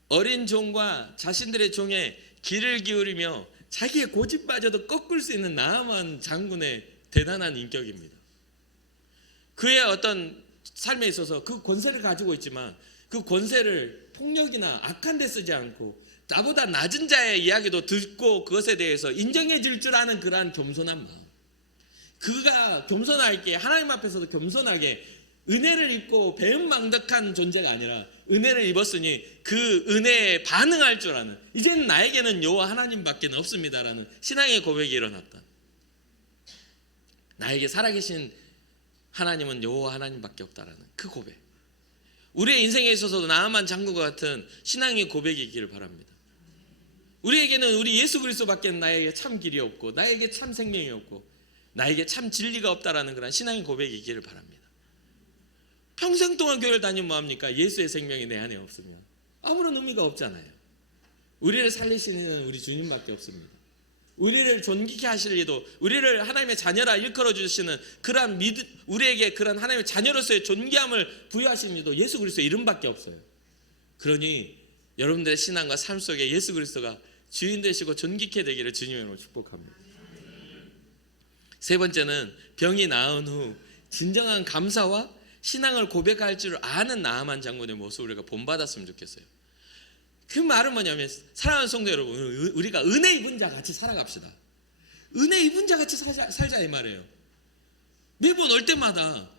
어린 종과 자신들의 종에 귀를 기울이며 자기의 고집마저도 꺾을 수 있는 나아만 장군의 대단한 인격입니다. 그의 어떤 삶에 있어서 그 권세를 가지고 있지만 그 권세를 폭력이나 악한 데 쓰지 않고 나보다 낮은 자의 이야기도 듣고 그것에 대해서 인정해 줄 줄 아는 그러한 겸손한 마음. 그가 겸손하게 하나님 앞에서도 겸손하게 은혜를 입고 배은망덕한 존재가 아니라 은혜를 입었으니 그 은혜에 반응할 줄 아는, 이제는 나에게는 여호와 하나님밖에 없습니다라는 신앙의 고백이 일어났다. 나에게 살아계신 하나님은 여호와 하나님밖에 없다라는 그 고백. 우리의 인생에 있어서도 나아만 장군과 같은 신앙의 고백이 있기를 바랍니다. 우리에게는 우리 예수 그리스도밖에 나에게 참 길이 없고 나에게 참 생명이 없고 나에게 참 진리가 없다라는 그런 신앙의 고백이 있기를 바랍니다. 평생 동안 교회를 다니면 뭐합니까? 예수의 생명이 내 안에 없으면 아무런 의미가 없잖아요. 우리를 살리시는 우리 주님밖에 없습니다. 우리를 존귀케 하실 이도, 우리를 하나님의 자녀라 일컬어 주시는 그러한 우리에게 그런 하나님의 자녀로서의 존귀함을 부여하시는 이도 예수 그리스도의 이름밖에 없어요. 그러니 여러분들의 신앙과 삶 속에 예수 그리스도가 주인 되시고 존귀케 되기를 주님으로 축복합니다. 세 번째는 병이 나은 후 진정한 감사와 신앙을 고백할 줄 아는 나아만 장군의 모습을 우리가 본받았으면 좋겠어요. 그 말은 뭐냐면, 사랑하는 성도 여러분, 우리가 은혜 입은 자 같이 살아갑시다. 은혜 입은 자 같이 살자 이 말이에요. 매번 올 때마다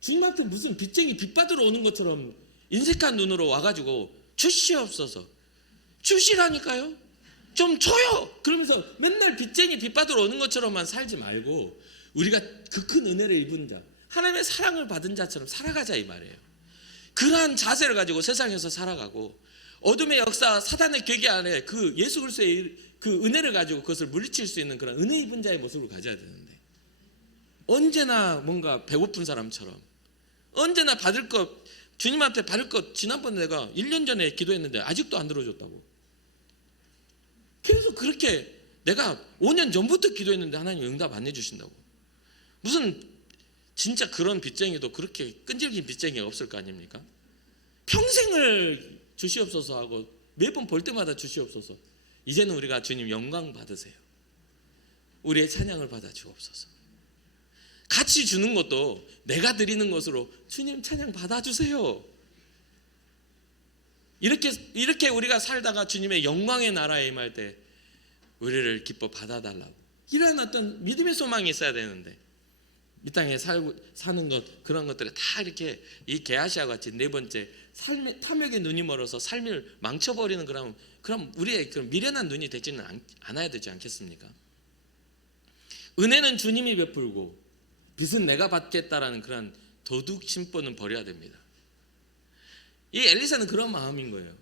주님한테 무슨 빚쟁이 빚받으러 오는 것처럼 인색한 눈으로 와가지고 주시옵소서, 주시라니까요, 좀 줘요 그러면서 맨날 빚쟁이 빚받으러 오는 것처럼만 살지 말고 우리가 그 큰 은혜를 입은 자, 하나님의 사랑을 받은 자처럼 살아가자 이 말이에요. 그러한 자세를 가지고 세상에서 살아가고 어둠의 역사, 사단의 괴계 안에 그 예수 그리스도의 그 은혜를 가지고 그것을 물리칠 수 있는 그런 은혜 입은 자의 모습을 가져야 되는데, 언제나 뭔가 배고픈 사람처럼, 언제나 받을 것, 주님한테 받을 것, 지난번에 내가 1년 전에 기도했는데 아직도 안 들어줬다고. 계속 그렇게 내가 5년 전부터 기도했는데 하나님 응답 안 해주신다고. 무슨 진짜 그런 빚쟁이도 그렇게 끈질긴 빚쟁이가 없을 거 아닙니까? 평생을 주시옵소서 하고 매번 볼 때마다 주시옵소서. 이제는 우리가 주님 영광 받으세요. 우리의 찬양을 받아 주옵소서. 같이 주는 것도 내가 드리는 것으로 주님 찬양 받아주세요. 이렇게 우리가 살다가 주님의 영광의 나라에 임할 때 우리를 기뻐 받아달라고, 이런 어떤 믿음의 소망이 있어야 되는데, 이 땅에 사는 것, 그런 것들을 다 이렇게 이 게하시아 같이 네 번째 삶의 탐욕의 눈이 멀어서 삶을 망쳐버리는 그럼 우리의 그런 미련한 눈이 되지는 않아야 되지 않겠습니까? 은혜는 주님이 베풀고 빚은 내가 받겠다라는 그런 도둑 심보는 버려야 됩니다. 이 엘리사는 그런 마음인 거예요.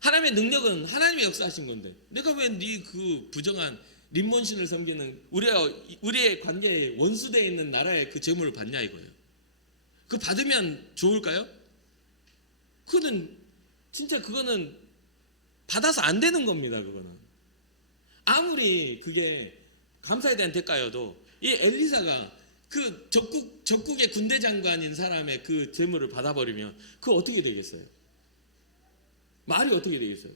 하나님의 능력은 하나님의 역사하신 건데 내가 왜 네 그 부정한 림몬신을 섬기는 우리의 관계에 원수되어 있는 나라의 그 재물을 받냐 이거예요. 그거 받으면 좋을까요? 그거는 받아서 안 되는 겁니다. 그거는 아무리 그게 감사에 대한 대가여도 이 엘리사가 그 적국의 군대 장관인 사람의 그 재물을 받아버리면 그거 어떻게 되겠어요? 말이 어떻게 되겠어요?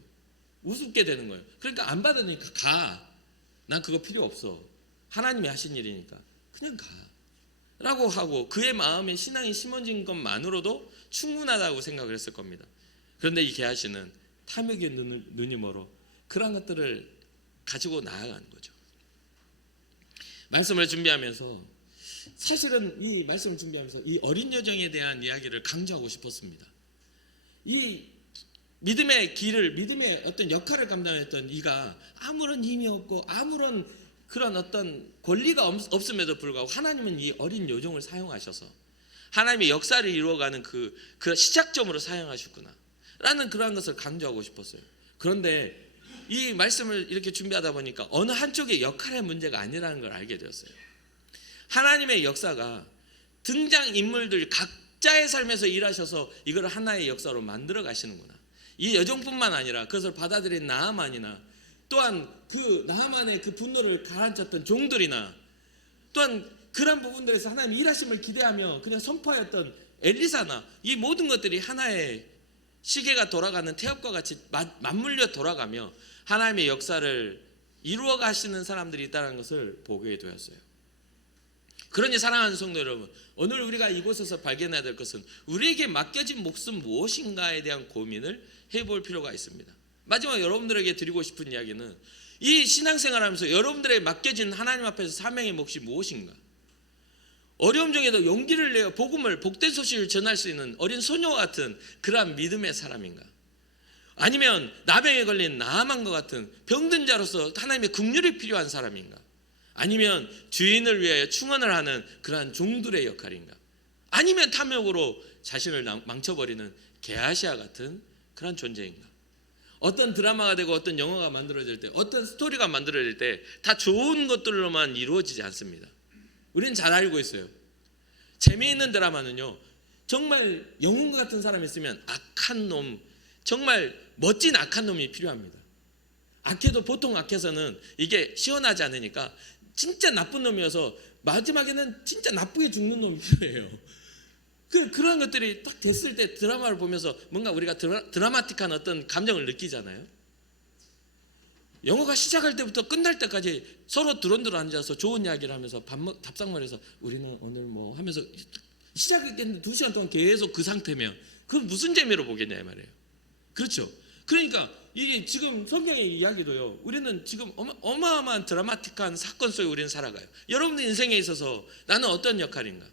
우습게 되는 거예요. 그러니까 안 받으니까 가. 난 그거 필요 없어. 하나님이 하신 일이니까 그냥 가 라고 하고 그의 마음에 신앙이 심어진 것만으로도 충분하다고 생각을 했을 겁니다. 그런데 이 게하시는 탐욕의 눈이 멀어 그런 것들을 가지고 나아간 거죠. 말씀을 준비하면서, 사실은 이 말씀을 준비하면서 이 어린 여정에 대한 이야기를 강조하고 싶었습니다. 이 믿음의 길을, 믿음의 어떤 역할을 감당했던 이가 아무런 힘이 없고 아무런 그런 어떤 권리가 없음에도 불구하고 하나님은 이 어린 여종을 사용하셔서 하나님의 역사를 이루어가는 그 시작점으로 사용하셨구나 라는 그러한 것을 강조하고 싶었어요. 그런데 이 말씀을 이렇게 준비하다 보니까 어느 한쪽의 역할의 문제가 아니라는 걸 알게 되었어요. 하나님의 역사가 등장인물들 각자의 삶에서 일하셔서 이걸 하나의 역사로 만들어 가시는구나. 이 여종뿐만 아니라 그것을 받아들인 나하만이나 또한 그 나하만의 그 분노를 가라앉혔던 종들이나 또한 그런 부분들에서 하나님의 일하심을 기대하며 그냥 선포하였던 엘리사나 이 모든 것들이 하나의 시계가 돌아가는 태엽과 같이 맞물려 돌아가며 하나님의 역사를 이루어 가시는 사람들이 있다는 것을 보게 되었어요. 그러니 사랑하는 성도 여러분, 오늘 우리가 이곳에서 발견해야 될 것은 우리에게 맡겨진 몫은 무엇인가에 대한 고민을 해볼 필요가 있습니다. 마지막 여러분들에게 드리고 싶은 이야기는 이 신앙생활하면서 여러분들에게 맡겨진 하나님 앞에서 사명의 몫이 무엇인가? 어려움 중에도 용기를 내어 복음을 복된 소식을 전할 수 있는 어린 소녀와 같은 그러한 믿음의 사람인가? 아니면 나병에 걸린 나아만과 같은 병든 자로서 하나님의 긍휼이 필요한 사람인가? 아니면 주인을 위하여 충원을 하는 그러한 종들의 역할인가? 아니면 탐욕으로 자신을 망쳐버리는 게하시아 같은 그런 존재인가? 어떤 드라마가 되고 어떤 영화가 만들어질 때, 어떤 스토리가 만들어질 때 다 좋은 것들로만 이루어지지 않습니다. 우리는 잘 알고 있어요. 재미있는 드라마는요, 정말 영웅 같은 사람이 있으면 악한 놈, 정말 멋진 악한 놈이 필요합니다. 악해도 보통 악해서는 이게 시원하지 않으니까 진짜 나쁜 놈이어서 마지막에는 진짜 나쁘게 죽는 놈이 필요해요. 그런 것들이 딱 됐을 때 드라마를 보면서 뭔가 우리가 드라마틱한 어떤 감정을 느끼잖아요. 영화가 시작할 때부터 끝날 때까지 서로 드론드로 앉아서 좋은 이야기를 하면서 밥상머리에서 우리는 오늘 뭐 하면서 시작했는데 2시간 동안 계속 그 상태면 그건 무슨 재미로 보겠냐 이 말이에요. 그렇죠. 그러니까 이게 지금 성경의 이야기도요, 우리는 지금 어마어마한 드라마틱한 사건 속에 우리는 살아가요. 여러분들 인생에 있어서 나는 어떤 역할인가?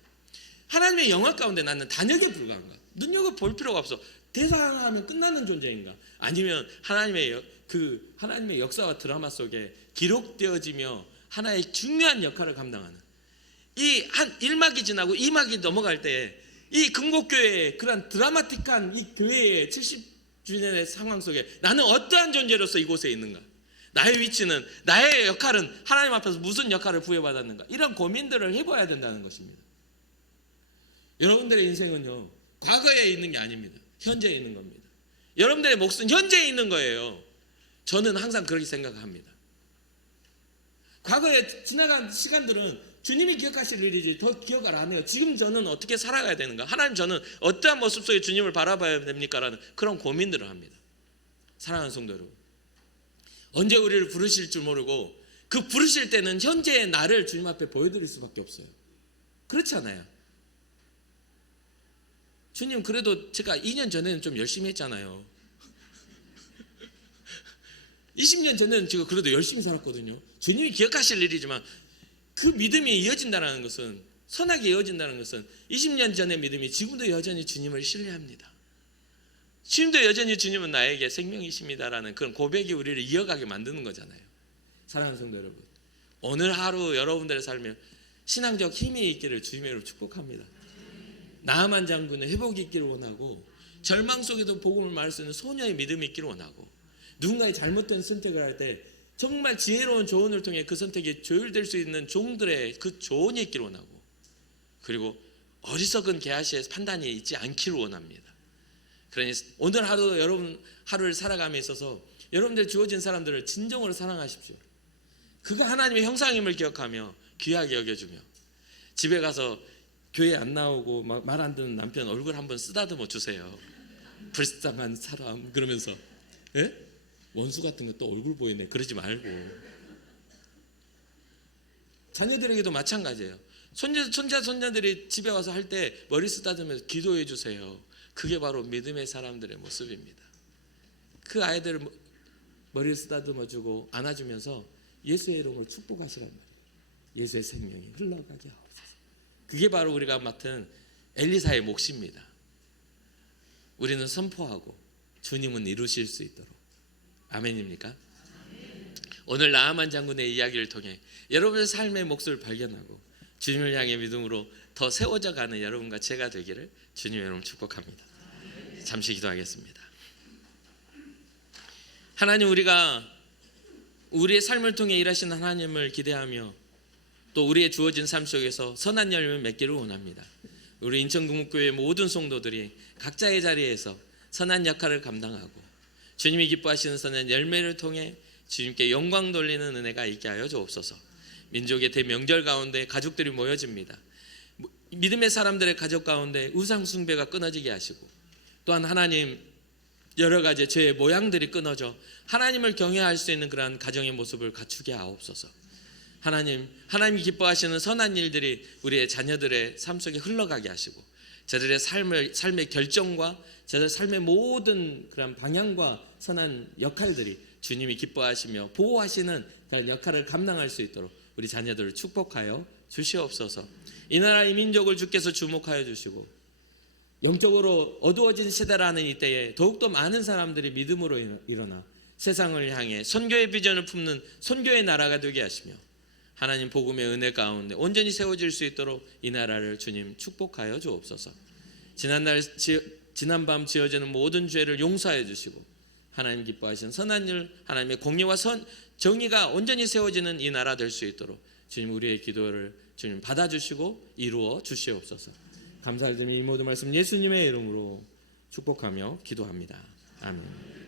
하나님의 영화 가운데 나는 단역에 불과한가? 눈여겨볼 필요가 없어. 대사 하나 하면 끝나는 존재인가? 아니면 하나님의 역사와 드라마 속에 기록되어지며 하나의 중요한 역할을 감당하는 이 한 1막이 지나고 2막이 넘어갈 때 이 금곡교회의 그런 드라마틱한 이 교회의 70주년의 상황 속에 나는 어떠한 존재로서 이곳에 있는가? 나의 위치는, 나의 역할은 하나님 앞에서 무슨 역할을 부여받았는가? 이런 고민들을 해봐야 된다는 것입니다. 여러분들의 인생은요, 과거에 있는 게 아닙니다. 현재에 있는 겁니다. 여러분들의 몫은 현재에 있는 거예요. 저는 항상 그렇게 생각합니다. 과거에 지나간 시간들은 주님이 기억하실 일이지 더 기억을 안 해요. 지금 저는 어떻게 살아가야 되는가? 하나님, 저는 어떠한 모습 속에 주님을 바라봐야 됩니까? 라는 그런 고민들을 합니다. 사랑하는 성도 여러분, 언제 우리를 부르실 줄 모르고 그 부르실 때는 현재의 나를 주님 앞에 보여드릴 수밖에 없어요. 그렇지 않아요? 주님, 그래도 제가 2년 전에는 좀 열심히 했잖아요. 20년 전에는 제가 그래도 열심히 살았거든요. 주님이 기억하실 일이지만 그 믿음이 이어진다는 것은, 선하게 이어진다는 것은 20년 전의 믿음이 지금도 여전히 주님을 신뢰합니다. 지금도 여전히 주님은 나에게 생명이십니다라는 그런 고백이 우리를 이어가게 만드는 거잖아요. 사랑하는 성도 여러분, 오늘 하루 여러분들의 삶에 신앙적 힘이 있기를 주님으로 축복합니다. 나아만 장군의 회복이 있기를 원하고, 절망 속에도 복음을 말할 수 있는 소녀의 믿음이 있기를 원하고, 누군가의 잘못된 선택을 할 때 정말 지혜로운 조언을 통해 그 선택이 조율될 수 있는 종들의 그 조언이 있기를 원하고, 그리고 어리석은 게하시의 판단이 있지 않기를 원합니다. 그러니 오늘 하루 여러분 하루를 살아감에 있어서 여러분들 주어진 사람들을 진정으로 사랑하십시오. 그가 하나님의 형상임을 기억하며 귀하게 여겨주며, 집에 가서 교회 안 나오고 말 안 듣는 남편 얼굴 한번 쓰다듬어 주세요. 불쌍한 사람 그러면서, 예? 원수 같은 거 또 얼굴 보이네 그러지 말고. 자녀들에게도 마찬가지예요. 손자들이 집에 와서 할 때 머리 쓰다듬으면서 기도해 주세요. 그게 바로 믿음의 사람들의 모습입니다. 그 아이들을 머리를 쓰다듬어 주고 안아주면서 예수의 이름으로 축복하시란 말이에요. 예수의 생명이 흘러가게 하옵소서. 그게 바로 우리가 맡은 엘리사의 몫입니다. 우리는 선포하고 주님은 이루실 수 있도록. 아멘입니까? 오늘 나아만 장군의 이야기를 통해 여러분의 삶의 몫을 발견하고 주님을 향해 믿음으로 더 세워져 가는 여러분과 제가 되기를 주님의 이름으로 축복합니다. 잠시 기도하겠습니다. 하나님, 우리가 우리의 삶을 통해 일하시는 하나님을 기대하며 또 우리의 주어진 삶 속에서 선한 열매를 맺기를 원합니다. 우리 인천국목교회 모든 성도들이 각자의 자리에서 선한 역할을 감당하고 주님이 기뻐하시는 선한 열매를 통해 주님께 영광 돌리는 은혜가 있게 하여 주옵소서. 민족의 대명절 가운데 가족들이 모여집니다. 믿음의 사람들의 가족 가운데 우상 숭배가 끊어지게 하시고, 또한 하나님 여러 가지 죄의 모양들이 끊어져 하나님을 경외할 수 있는 그러한 가정의 모습을 갖추게 하옵소서. 하나님이 기뻐하시는 선한 일들이 우리의 자녀들의 삶 속에 흘러가게 하시고, 저들의 삶의 결정과 저들의 삶의 모든 그런 방향과 선한 역할들이 주님이 기뻐하시며 보호하시는 그런 역할을 감당할 수 있도록 우리 자녀들을 축복하여 주시옵소서. 이 나라 이 민족을 주께서 주목하여 주시고, 영적으로 어두워진 시대라는 이때에 더욱더 많은 사람들이 믿음으로 일어나 세상을 향해 선교의 비전을 품는 선교의 나라가 되게 하시며, 하나님 복음의 은혜 가운데 온전히 세워질 수 있도록 이 나라를 주님 축복하여 주옵소서. 지난밤 지어지는 모든 죄를 용서하여 주시고, 하나님 기뻐하시는 선한 일, 하나님의 공의와 정의가 온전히 세워지는 이 나라 될 수 있도록 주님 우리의 기도를 주님 받아주시고 이루어 주시옵소서. 감사드리며 이 모든 말씀 예수님의 이름으로 축복하며 기도합니다. 아멘.